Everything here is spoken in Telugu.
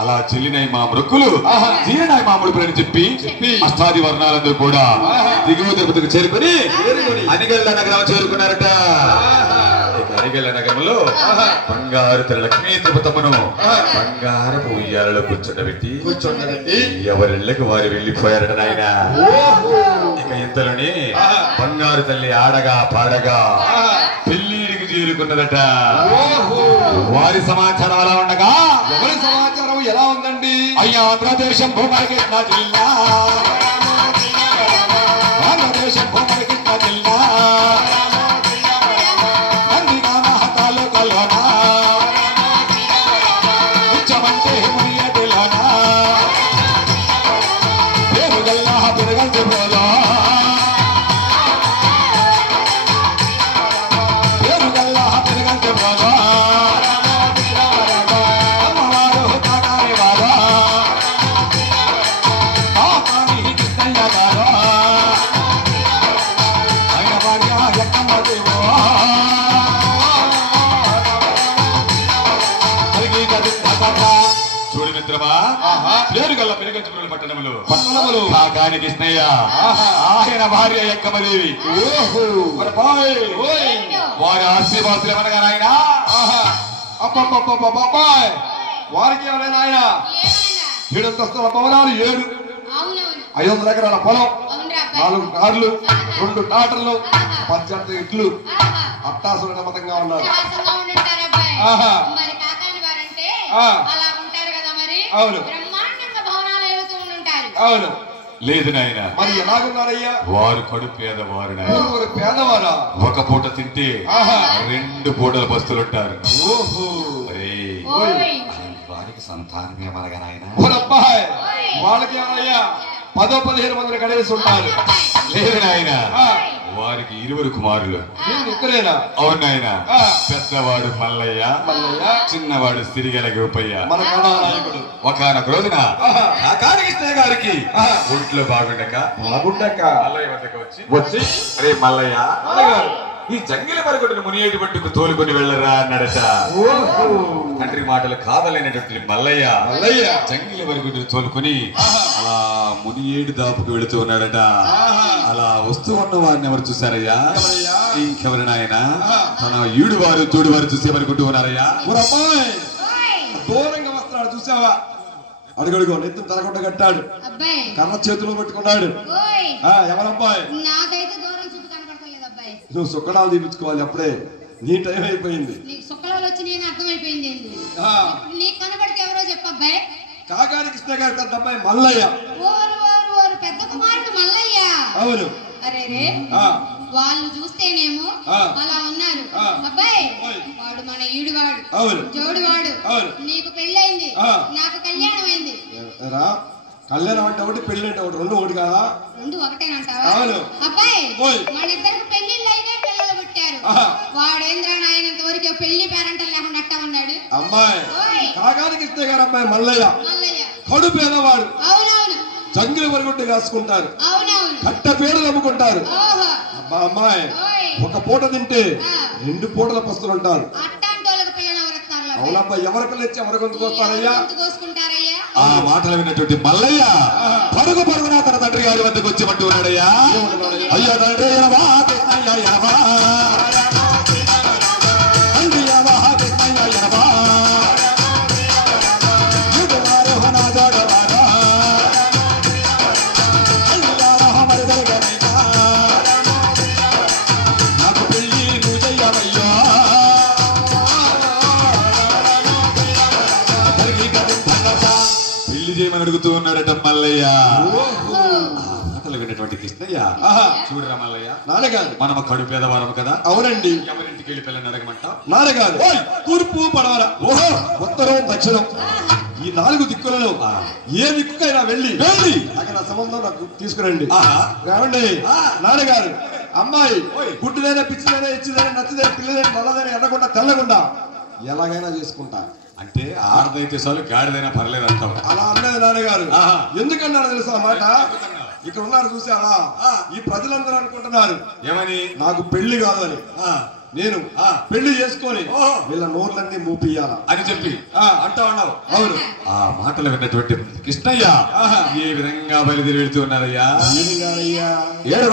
అలా చెల్లినాయి మా మృక్కులు తీరినాయి మామూలు పేరు చెప్పి అష్టాది వర్ణాలందరూ కూడా దిగువ తిరుపతికి చేరుకుని అనిగళ్ళ నగరం చేరుకున్నారట. అనిగళ్ళ నగరంలో బంగారు లక్ష్మీ తిరుపతమ్మను బంగారపు ఉయ్యాలలో కూర్చోబెట్టి ఎవరిళ్ళకి వారు వెళ్ళిపోయారట నాయన. ఇక ఇంతలోనే బంగారు తల్లి ఆడగా పాడగా పెళ్లిడికి చేరుకున్నదట. వారి సమాచారం అలా ఉండగా ఎవరి సమాచారం ఎలా ఉందండి? అయ్యా ఆంధ్రదేశం భూమరికృష్ణ జిల్లా, ఆంధ్రదేశం భూమరికృష్ణ జిల్లా నందిగామ తాలూకాలోనా ఉచ్చమంటే మునియటిలోనా పేరుగల్లా పెరుగల్చి పోలో పేరుగల్లా పెరుగల్చి పోలో చూడు మిత్రమా, పేరుగల్ల పెరుగంచుకుల పట్టణములు కాకాని కృష్ణయ్య ఆయన భార్య ఎక్కమదేవి వారి ఆస్తిపాస్తులు ఏమనగా నాయన అబ్బాయ్ వారికి ఎవరైనా ఆయన 7 భవనాలు 7 500 ఎకరాల పొలం 4 కార్లు 2 టాటర్లు 18 ఇట్లు అట్టాసులు నమ్మకంగా ఉన్నారు. అవును అవును లేదు నాయన. మరి ఎలాగున్నారయ్యా? వారు కడు పేదవారు వారు పేదవారా? ఒక పూట తింటే 2 పూటల బస్తులుంటారు. వారికి సంతానం ఏమనగా నాయన అబ్బాయి వాళ్ళకి ఏమయ్యా 10-15 మందిని కడేసి ఉంటారు. లేదు నాయన, వారికి 20 కుమారులు. ఇద్దరేనా? అవును నాయన. పెద్దవాడు మల్లయ్య, చిన్నవాడు సిరిగల గోపయ్య. మన కళానాయకుడు ఒకనొక రోజున కాకాని కృష్ణయ్య గారికి ఒంట్లో బాగుండక మల్లయ్య వద్దకు వచ్చి అరే మల్లయ్య, ఈ జంగిలి మరుగుడిని మునియేటి పట్టుకు తోలుకొని వెళ్ళరా అన్నాడట. తండ్రి మాటలు కాదలేనటువంటి మల్లయ్య జంగిలి మరుగుడిని తోలుకొని అలా మునియేడు దాపుకు వెళుతూ ఉన్నాడట. అలా వస్తూ ఉన్న వారిని ఎవరు చూసారయ్యా? ఇంకెవరు నాయన? తన ఈడువారు తోడువారు చూసేమనుకుంటూ ఉన్నారయ్యా. దూరంగా వస్తున్నాడు చూసావా? అడుగడుగో నెత్తి తరగొట్ట కట్టాడు, కర్ర చేతిలో పెట్టుకున్నాడు. ఎవరబ్బాయి? నువ్వు సుక్కడాలు తీపించుకోవాలి, అప్పుడే నీ టైం అయిపోయింది. కాకాని కృష్ణ గారి పెద్ద అబ్బాయి మల్లయ్య. అవును. వాళ్ళు చూస్తేనేమో అలా ఉన్నారు. అబ్బాయి వాడు మన ఈడువాడు, జోడువాడు. నీకు పెళ్ళైంది, నాకు కళ్యాణం అయింది. కళ్యాణం అంటే ఒకటి, పెళ్లి అంటే ఒకటి, 2 ఒకటి కాదా? 2 ఒకటేనంటావా? అబ్బాయి మన ఇద్దరికి పెళ్లిళ్ళు అయితే పిల్లలు పుట్టారు. వాడేంద్రా నాయన ఇంతవరకు పెళ్లి పేరంటలు లేకుండా అట్టా ఉన్నాడు. అమ్మాయి కాకాని కృష్ణ గారు అబ్బాయి మల్లయ్య కడు పేదవాడు. అవునవును. జంగిలి వరగుడ్డి కాసుకుంటారు, అవునవును, కట్ట పేడలు అమ్ముకుంటారు. అబ్బా అమ్మాయి ఒక పూట తింటే 2 పూటల పస్తులు ఉంటారు. అవునబ్బా, ఎవరి పిల్ల ఇచ్చి ఎవరి గొంతుకు వస్తారయ్యా? ఆ మాటలు విన్నటువంటి మల్లయ్య పరుగు పరుగున తన తండ్రి గారి వద్దకు వచ్చి పట్టు ఉన్నాడయ్యా. అయ్యో తండ్రి అడుగుతూ ఉన్నాడట మల్లయ్య. మాటలు విన్నటువంటి కృష్ణయ్య చూడరా మల్లయ్య, నాన్నగారు మనం కడు పేదవారం కదా. అవునండి. ఎవరింటికి వెళ్ళి పిల్లని అడగమంట? నాన్నగారు తూర్పు పడవర ఉత్తరం దక్షిణం ఈ 4 దిక్కులలో ఏ దిక్కుకైనా వెళ్ళి అక్కడ సంబంధం నాకు తీసుకురండి. ఏమండి నాన్నగారు, అమ్మాయి గుడ్డుదైనా పిచ్చిదైనా ఇచ్చిదైనా నచ్చిదైనా పిల్లదైనా నల్లదైనా ఎర్రకుండా తెల్లకుండా ఎలాగైనా చేసుకుంటా. అంటే ఆడదైతే చాలు, గాడిదైనా పర్లేదు అంటావు. అలా అన్నది నాన్నగారు. ఎందుకన్నాడు తెలుసా మాట? ఇక్కడ ఉన్నారు చూసావా, ఈ ప్రజలందరూ అనుకుంటున్నారు ఏమని, నాకు పెళ్లి కాదు అని. నేను పెళ్లి చేసుకొని వీళ్ళ నోర్లన్నీ మూపియాల అని చెప్పి అంటా ఉన్నావు. అవును. ఆ మాటలు విన్నటువంటి కృష్ణయ్య ఏ విధంగా బయలుదేరి వెళ్తూ ఉన్నారయ్యా? ఏమి కాదయ్యా? ఏడు